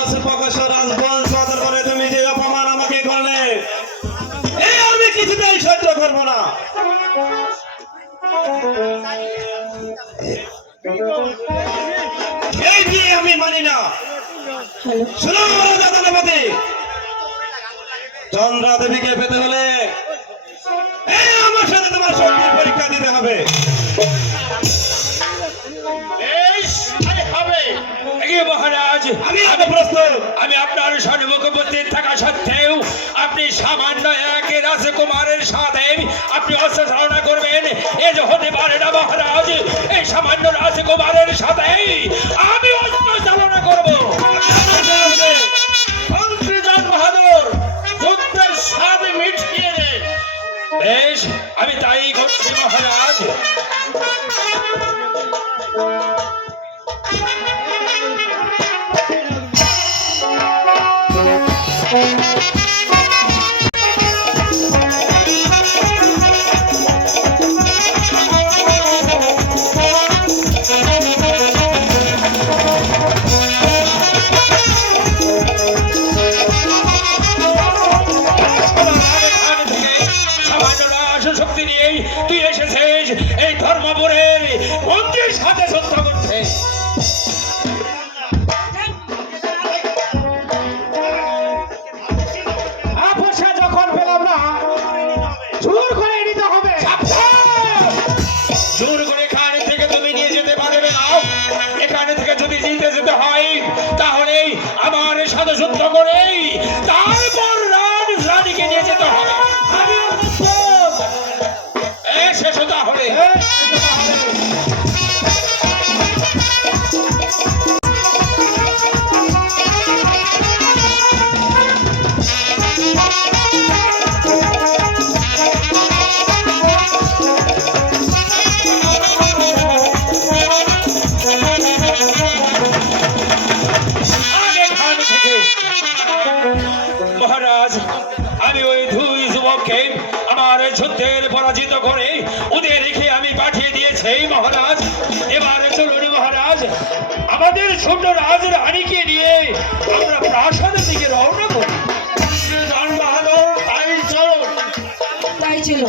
আজ প্রকাশ্য রাজগঞ্জ সদর করে তুমি যে অপমান আমাকে করলে, এই আমি কিছুতেই সহ্য করবো না। এই বিয়ে আমি মানি না। শুনো দাদাপতি, চন্দ্রা দেবীকে পেতে হলে এই আমার সাথে তোমার শক্তির পরীক্ষা দিতে হবে। মহারাজ, আমি প্রস্তুত। আমি আপনার সম্মুখ উপস্থিত থাকা সত্ত্বেও আপনি সামান্য এক রাজকুমারের সাথে আপনি অস্ত্র চালনা করবেন, এ যে হতে পারে না মহারাজ। এই সামান্য রাজকুমারের সাথে আমি অস্ত্র চালনা করব। মন্ত্রীজন বাহাদুর, যুদ্ধের স্বাদ মিটিয়ে দেন। বেশ, আমি তাই করছি মহারাজ। শক্তি নিয়েই তুই এসেছিস এই ধর্মপুরের মন্ত্রীর সাথে যুদ্ধ করতে। আপসা যখন পেলাম না, জোর করে নিতে হবে। জোর করে এখানে থেকে তুমি নিয়ে যেতে পারবে না। এখানে থেকে যদি জিতে যেতে হয় তাহলে আমার সাথে যুদ্ধ করে তারপর রানীকে নিয়ে যেতে হবে। শেষ তাহলে মহারাজ, আমি ওই দুই যুবককে আমার যুদ্ধের পরাজিত করে ওদের রেখে আমি পাঠিয়ে দিয়েছি মহারাজ। এবারে চলুন মহারাজ, আমাদের ছোট রাজ রানীকে নিয়ে আমরা প্রাসাদের দিকে রওনা করি। বাহাদুর, তাই চলুন। তাই ছিল।